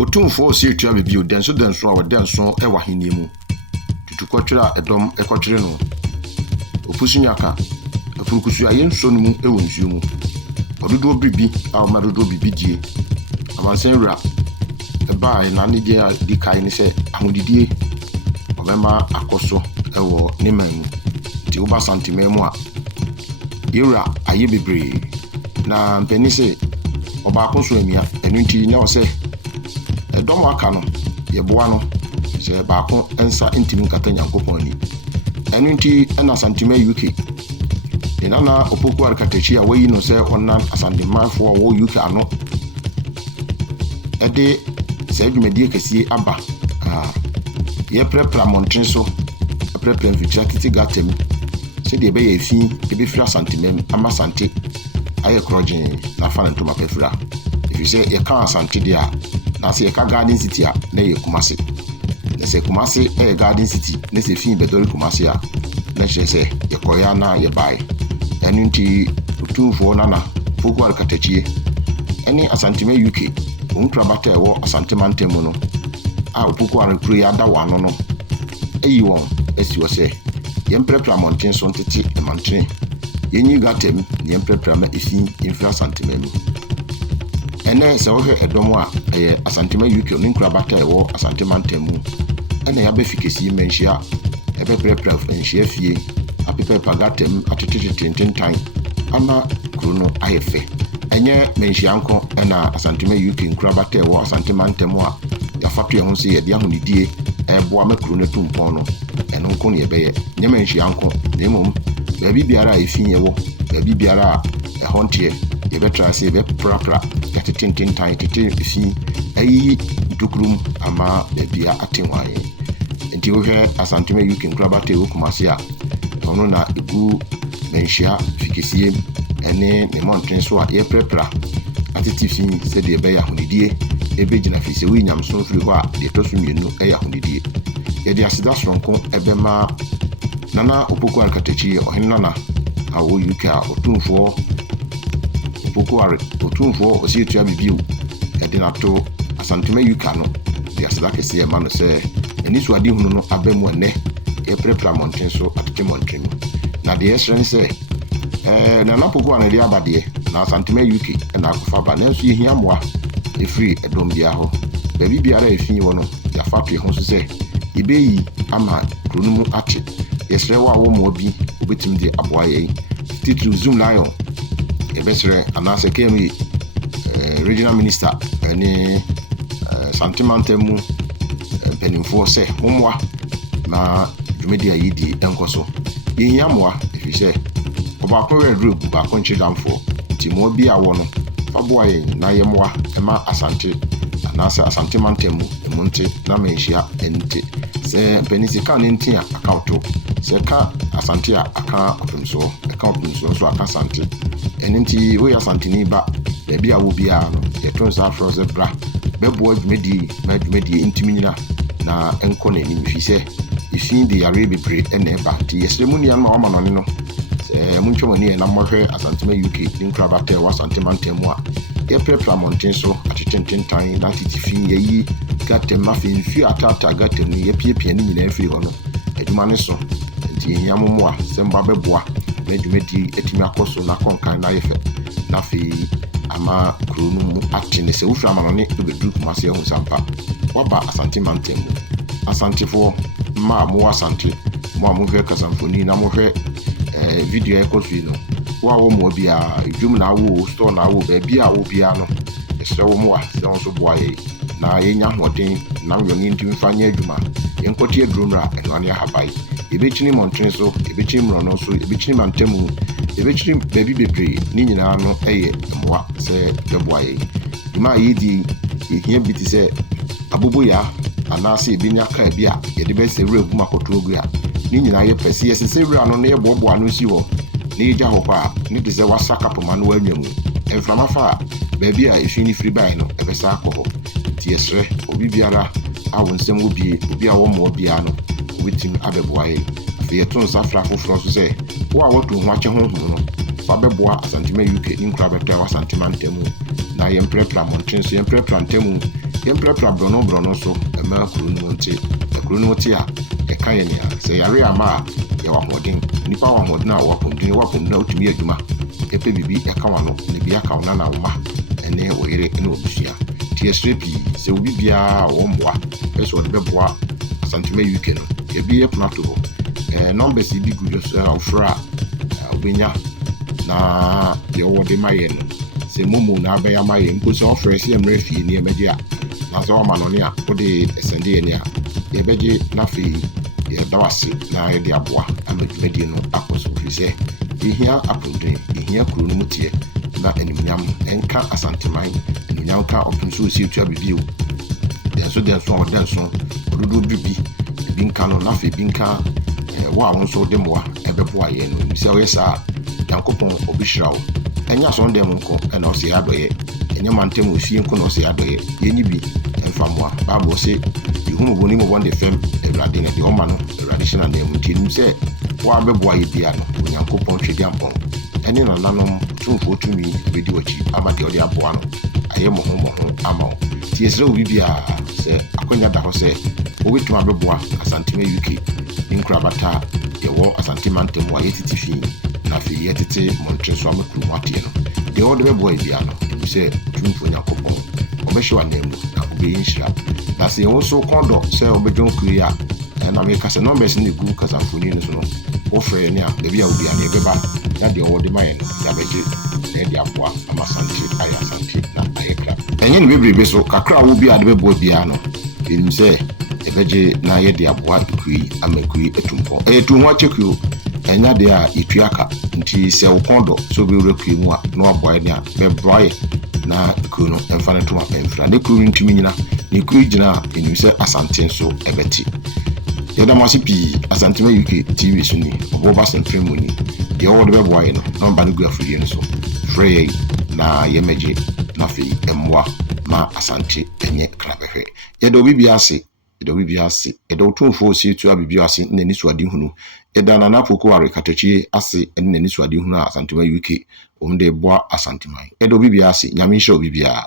Otumfo si etua bibi odenso a wodenso e wahenie mu. Tutukwatwera edom ekokyere no. Opusunyaka afurukusu ayenso no mu e wonsuo mu. Ododo bibi a omadodo bibi die. Amansenra eba na nige di kai ni se ahudidie. Obema akoso ewo ne manu. Ti oba santimemu a yewra aye bebre na mpani se oba akoso amia enu nti na o se edom aka no yeboa no se ba ko ensa ntimi nkata nyankopon ani enu nti na santima UK ina na opoku arkatachi a wayi no se onna asandemafo a wo UK ano ede se adwumadi kasie aba ye prepra montren so prepra mficha titi gatem se de be ye fi ebe fira santimem ama sante aye krojin na fa nto mapefira if you say ye kan sante dia na se ye ka garden city a na ye Kumasi na se Kumasi e garden city na se fi bedori Kumasi a na se ye koya na ye bai enu nti Otumfo nana fogu arkatachie eni asantime UK ontra bata ewo asantemantemu no a opoku arekru ya da wano no eyi won esi wo se yemprepra mountain so ntete emantene yenyi gatem yemprepra ma efi infra santimem ene se wo hwe edom a asantema UK no nkura bata ewo asantemantemu ene ya befikesi menhia ebe prepra enhia fie apepe pagatem atetetetentan ama kruno ayefe enye menhia nko ena asantema UK nkura bata ewo asantemantemu a yafatu ye ho se ye dia honidie ebo amakru na tumpon no eno nko ne yebeye nyema nhia nko na emom baby biara efin yewo baby biara ehontie yebetra se be prapra yatetintin tan tete efin ayi dukrum ama babia atenwaye enti wo hwe asanteme UK nkrabate wo Kumasi a ono na egu menhia fikesie ene ne montren so a ye prapra atitifin se de be ya honidie ebe gina fi se wi nyamso firi ho a de tosu mienu e ya honidie ye de asida sonko ebe ma nana opoku arkatachi ohenna na awo UK a Otumfo Otumfo osi etua bibiu e de nato asantime UK no de asida kese e ma no se eni so ade hunu no abemu ene e prepra mountain so atete mountain na de esren se nana opoku an de abade na asantime UK na akufa ba nanso ye hia moa efiri edom bia ho baby biara efin wo no ya fatu ho so se ibeyi ama kronumu ate yesre wa wo mo bi obetim de aboa ye title zoom lion ebesre anase kemi regional minister ani santimantemu penimfo se momwa na dwumedi ayidi enkoso yehia moa efise oba ko red group ba ko nchidamfo timo bi awo no faboa ye na ye moa ema asante anase asantimantemu emonte na menhia ente se penisi kan ntin account se ka asante a aka opemso so aka asante enenti wo ya santini ba bia wo bia no ye tonsa froze bra bebo adwumedi intiminyina na enko na ni mfise ifin de yare bebre ene ba ti yesremu ma o manone no munchomani na mohwe asantema UK nkrabata wa santimantemu a ye prepra mountain so atetententan na titifin yeyi gatem mafin fi atata gatem ni ye piepie ni nyina afiri ho no adwuma ne so nti yamomo a semba beboa na adwumadi etimi akoso na konkan na yefe na fi ama kronu mu atene se ufra manone obedru Kumasi ehun sampa waba asantimantemu asantefo ma mo asante mo amohwe kasamfoni na mohwe video ekofi no wa wo mo bia dwum na wo store na wo ba bia wo bia no esre wo mo a se won so boa ye na yenya hoden na yoni ntim fanya adwuma yenkoti adrumra eno ane habai ebechini montren so ebechini mrono so ebechini mantemu ebechini baby bebre ni nyina no eye moa se beboa ye duma yidi ehia biti se abobo ya anase ebinya ka bia ye de be se regu makotogu a ni nyina ye pese ye se wura no ye bobo anu si ho ni ja ho pa ni de se wasaka poma no wanwamu enframa fa baby a efini free buy no ebesa akọ ti yesre obi biara awon sem obi a wo mo bia no obitim abeboa ye fe ye ton safra foforo so se wo a woto ho ache ho no fa beboa asantime UK nkura beta wa santimantemu na ye mprepra mountain so ye mprepra ntemu yɛmprɛprɛ brɔno so ɛma kuro no nte kuro no te a ɛka yɛ nea sɛ yare ama a yɛwɔ ahoɔden nipa wɔ ahoɔden a wɔapɔmuden a wotumi adwuma ɛpɛ biribi ɛka wano ne bi aka wo na woma ɛne wo yere ne wɔbusua nti yɛsrɛ pii sɛ obi biara a wɔwɔ mmoa pɛ sɛ ɔde bɛboa Asantuma UK no yɛbi yɛ pono ato hɔ numbers yi bi gu so a wofrɛ a wobɛnya na deɛ wɔde ma yɛ no sɛ momo na abɛyɛ ama yɛ mpo sɛ ɔfrɛ sɛ mmerɛ fie ne yɛbɛgye a na sɛ wɔma no ne a wode ɛsɛnde yɛ ne a yɛbɛgye na afei yɛda wase na yɛde aboa ama dwumadie no akɔ so firi sɛ yɛhia apɔmuden yɛhia kuro no mu teɛ na animuonyam ɛnka Asantuma animuonyam ka ɔpem sɛ ɔsi atua bibio dɛnso a ɔda nso ɔdodoɔ bibi ebi nka no na afei bi nka wo a wo nso de mmoa ɛbɛboa yɛ no sɛ ɔyɛ saa Nyankopɔn ɔbɛhyira wo ɛnyɛ asɔndɛm nko ɛna ɔsɛ yɛ adɔyɛ ɛnyɛ mantam ofie nko na ɔsɛ yɛ adɔyɛ yɛnyi bi ɛmfa mmoa baabɔ sɛ yɛhunu bɔne mu wɔn de fam awurade na deɛ ɔma no awurade hyɛ n'anan mu nti nim sɛ wo a bɛboa yɛ bia no Onyankopɔn twɛdi ampɔn ɛne nananom tumfoɔ tumi bɛdi w'akyi ama deɛ ɔde aboa no ayɛ mmɔho ama wo nti yɛsrɛ wo bibiaa sɛ akwanya da hɔ sɛ wobɛtumi abɛboa Asantuma UK ne nkorabata yɛwɔ Asantuma ntam a yɛtete fii na afei yɛtete mmɔntere so ama kurom ateɛ no deɛ wɔde bɛboa yɛ bia no ɛmu sɛ tumfoɔ Nyankopɔn ɔbɛhyɛ w'anan mu na wobɛyɛ nhyira na sɛ yɛwɔ so kɔndɔ sɛ wobɛdwon kuro yi a na meka sɛ numbers no gu kasamfoni no so no wofrɛ ne a baabi a wobia ne yɛbɛba na deɛ wɔde ma yɛ no yɛabɛgye na yɛde aboa ama asante ayɛ asante na ayɛ kra ɛnyɛ ne bebrebe so kakra a wo bi a de bɛboa biara no ɛnim sɛ yɛbɛgye na yɛde aboa kuro yi ama kuro yi atu mpɔn ɛyɛ tu ho akyɛ kuro ɛnya deɛ a yɛtua aka nti sɛ wo kɔndɔ sɛ wobɛwura kuro mu a na waboa yɛ ne a bɛboa yɛ na kuro no ɛmfa no toma pɛmfira ne kuro no ntumi nyina ne kuro gyina a ɛnim sɛ asante nso ɛbɛte yɛda mo ase pii Asantuma UK TV so ni ɔbɔba sɛmprɛ mu ni deɛ wɔde bɛboa yɛ no nɔmba no gu afidie no so frɛ yɛ na yɛmɛgye na afei ɛmmoa ma asante ɛnyɛ krabɛhwɛ yɛda obi bi ase yɛda otumfoɔ ɔsi tu abibio ase ne n'ani suade hunu yɛda Nana Akufo-Addo katachie ase ne n'ani suade hunu a Asantuma UK wɔn de boa Asantuma yɛda obi bi ase nyame nhyɛ obi biara